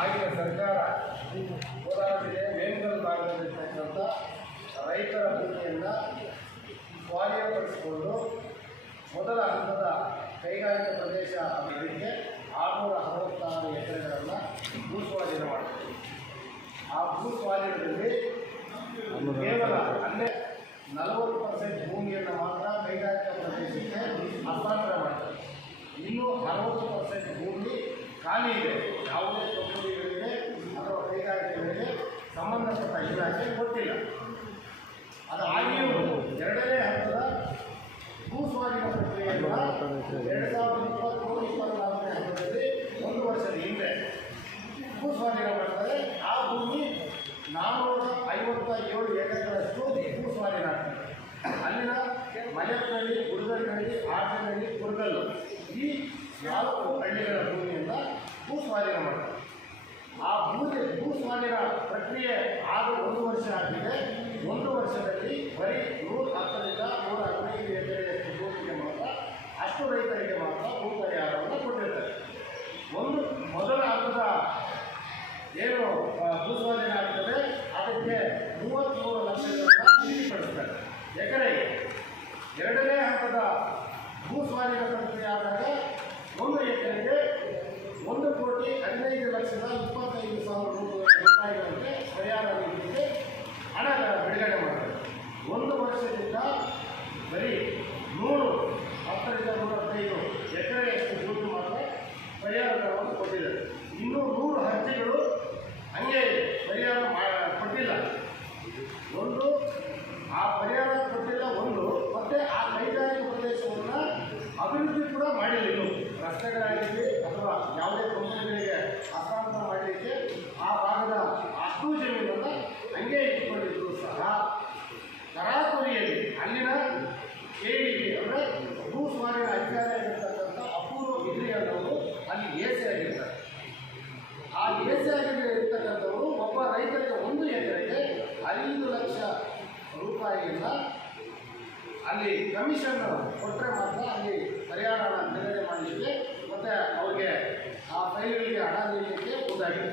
ಆಗಿನ ಸರ್ಕಾರ ಹೋರಾಟಕ್ಕೆ ವೇಮಗಲ್ ಭಾಗದಲ್ಲಿರ್ತಕ್ಕಂಥ ರೈತರ ಭೂಮಿಯನ್ನು ಸ್ವಾಧೀನಪಡಿಸಿಕೊಂಡು ಮೊದಲ ಹಂತದ ಕೈಗಾರಿಕಾ ಪ್ರದೇಶ ಅಭಿವೃದ್ಧಿಗೆ 666 ಎಕರೆಗಳನ್ನು ಭೂಸ್ವಾಧೀನ ಮಾಡಿದೆ. ಆ ಭೂಸ್ವಾಧೀನದಲ್ಲಿ ಕೇವಲ 40% ಭೂಮಿಯನ್ನು ಮಾತ್ರ ಕೈಗಾರಿಕಾ ಪ್ರದೇಶಕ್ಕೆ ಹಸ್ತಾಂತರ ಮಾಡ್ತಾರೆ. ಇನ್ನೂ 60% ಭೂಮಿ ಖಾಲಿ ಇದೆ. ಯಾವುದೇ ಕಂಪನಿಗಳಿಗೆ ಅಥವಾ ಕೈಗಾರಿಕೆಗಳಿಗೆ ಸಂಬಂಧಪಟ್ಟ ಇಲಾಖೆ ಗೊತ್ತಿಲ್ಲ. ಅದು ಆಗಿಯೂ ಎರಡನೇ ಹಂತದ ಭೂಸ್ವಾಧೀನ ಪ್ರಕ್ರಿಯೆಯನ್ನು 2023-24ನೇ ಹಂತದಲ್ಲಿ 1 ವರ್ಷದ ಹಿಂದೆ ಭೂಸ್ವಾಧೀನ ಮಾಡ್ತಾರೆ. ಆ ಭೂಮಿ 457 ಎಕರೆಗಳಷ್ಟು ಭೂಸ್ವಾಧೀನ ಆಗ್ತದೆ. ಅಲ್ಲಿನ ಮಲೆಪನಹಳ್ಳಿ, ಗುಡಗನಹಳ್ಳಿ, ಆರ್ಜನಹಳ್ಳಿ, ಕುರುಗಲ್ಲು ಈ 4 ಹಳ್ಳಿಗಳ ಭೂಮಿಯನ್ನು ಭೂಸ್ವಾಧೀನ ಮಾಡ್ತಾರೆ. ಆ ಭೂಸ್ವಾಧೀನ ಪ್ರಕ್ರಿಯೆ ಆದ 1 ವರ್ಷ ಆಗಿದೆ. 1 ವರ್ಷದಲ್ಲಿ ಬರೀ 110ರಿಂದ 115 ಎಕರೆಯಷ್ಟು ಭೂಮಿಗೆ ಮಾತ್ರ, ಅಷ್ಟು ರೈತರಿಗೆ ಮಾತ್ರ ಭೂ ಪರಿಹಾರವನ್ನು ಕೊಟ್ಟಿರ್ತಾರೆ. ಮೊದಲ ಹಂತದ ಏನು ಭೂಸ್ವಾಧೀನ ಆಗ್ತದೆ ಅದಕ್ಕೆ 33 ಲಕ್ಷಗಳನ್ನು ನಿಗದಿಪಡಿಸ್ತಾರೆ ಎಕರೆಗೆ. ಎರಡನೇ ಹಂತದ ಭೂಸ್ವಾಧೀನ ಪ್ರಕ್ರಿಯೆ ಆದಾಗ 1 ಎಕರೆಗೆ 1,15,25,000 ರೂಪಾಯಿಗಳಂತೆ ಪರಿಹಾರ ನೀಡಲಿಕ್ಕೆ ಹಣ ಬಿಡುಗಡೆ ಮಾಡ್ತಾರೆ. 1 ವರ್ಷದಿಂದ ಬರೀ 110ರಿಂದ 115 ಎಕರೆಯಷ್ಟು ಭೂಮಿ ಮಾತ್ರ ಪರಿಹಾರವನ್ನು ಕೊಟ್ಟಿದ್ದಾರೆ. ಇನ್ನೂ 100 ಅರ್ಜಿಗಳು ಹಂಗೆ ಪರಿಹಾರ ಕೊಟ್ಟಿಲ್ಲ. ಆ ಪರಿಹಾರ ಕೊಟ್ಟಿಲ್ಲ ಮತ್ತು ಆ ಕೈಗಾರಿಕಾ ಪ್ರದೇಶವನ್ನು ಅಭಿವೃದ್ಧಿ ಕೂಡ ಮಾಡಿಲ್ಲ. ಇನ್ನು ರಸ್ತೆಗಳಾಗಲಿ ಅಥವಾ ಯಾವುದೇ ಕಂಪನಿಗಳಿಗೆ ಹಸ್ತಾಂತರ ಮಾಡಲಿಕ್ಕೆ ಆ ಭಾಗದ ಅಷ್ಟು ಜಮೀನನ್ನು ಹಂಗೆ ಇಟ್ಕೊಂಡಿದ್ರು ಸಹ ತರಾತುರಿಯಲ್ಲಿ ಅಲ್ಲಿನ KDP ಅಂದರೆ ಭೂ ಸ್ವಾಧೀನ ಅಧಿಕಾರ ಆಗಿರ್ತಕ್ಕಂಥ ಅಪೂರ್ವ ಬಿದ್ರಿಯವರು ಅಲ್ಲಿ ಎಸಿ ಆಗಿರ್ತಾರೆ. ಆ ಎಸಿ ಆಗಿರ್ತಕ್ಕಂಥವರು ಒಬ್ಬ ರೈತರಿಗೆ 1 ಎಕರೆಗೆ 5 ಲಕ್ಷ ರೂಪಾಯಿಯಿಂದ ಅಲ್ಲಿ ಕಮಿಷನ್ ಕೊಟ್ಟರೆ ಮಾತ್ರ ಅಲ್ಲಿ ಪರಿಹಾರ ಬಿಡುಗಡೆ ಮಾಡಲಿಕ್ಕೆ ಮತ್ತು ಅವ್ರಿಗೆ ಆ ಫೈಲ್ಗಳಿಗೆ ಹಣ ನೀಡಲಿಕ್ಕೆ ಮುಂದಾಗಿದೆ.